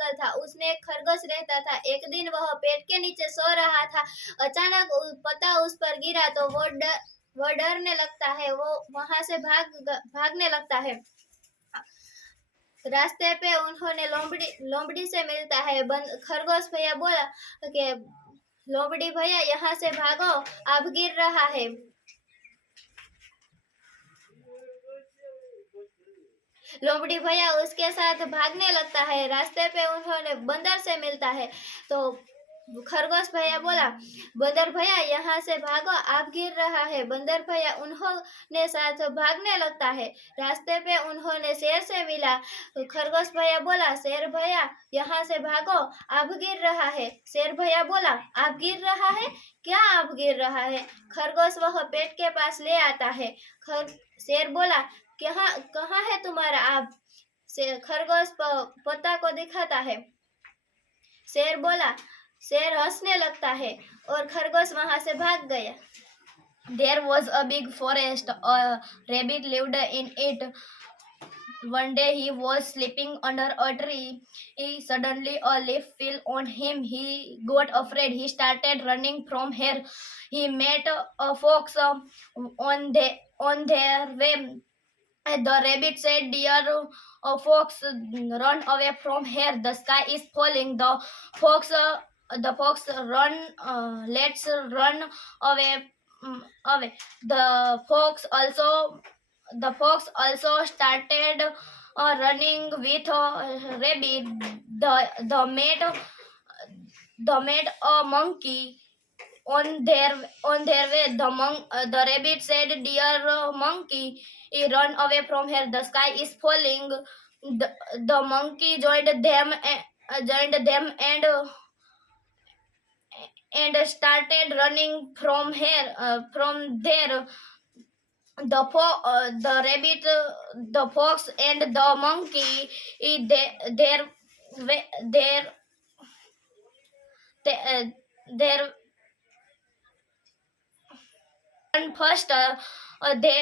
जंगल था, उसमें एक खरगोश रहता था। एक दिन वह पेड़ के नीचे सो रहा था। अचानक पत्ता उस पर गिरा तो वो डरने लगता है, वो वहां से भागने लगता है। रास्ते पे उन्होंने लोमड़ी से मिलता है। खरगोश भैया बोला कि लोमड़ी भैया यहाँ से भागो, अब गिर रहा है। लोमड़ी भैया उसके साथ भागने लगता है। रास्ते पे उन्होंने बंदर से मिलता है तो खरगोश भैया बोला, बंदर भैया यहाँ से भागो, आप गिर रहा है। बंदर भैया उन्होंने साथ भागने लगता है। रास्ते पे उन्होंने शेर से मिला। खरगोश भैया बोला, शेर भैया यहाँ से भागो, आप गिर रहा है। शेर भैया बोला, आप गिर रहा है? क्या आप गिर रहा है? खरगोश वह पेट के पास ले आता है। शेर बोला, कहाँ है तुम्हारा आप? खरगोश पत्ता को दिखाता है। शेर बोला, शेर हंसने लगता है और खरगोश वहां से भाग गया। There was a big forest. A rabbit lived in it. One day he was sleeping under a tree. Suddenly a leaf fell on him. He got afraid. He started running from here. He met a fox on their way. The rabbit said, Dear fox, run away from here. The sky is falling. The fox run. Let's run away. Away. The fox also started running with rabbit. The made a monkey. On their way, the rabbit said, "Dear monkey, run away from here. The sky is falling." The monkey joined them and started running from there. The rabbit, the fox, and the monkey, their first they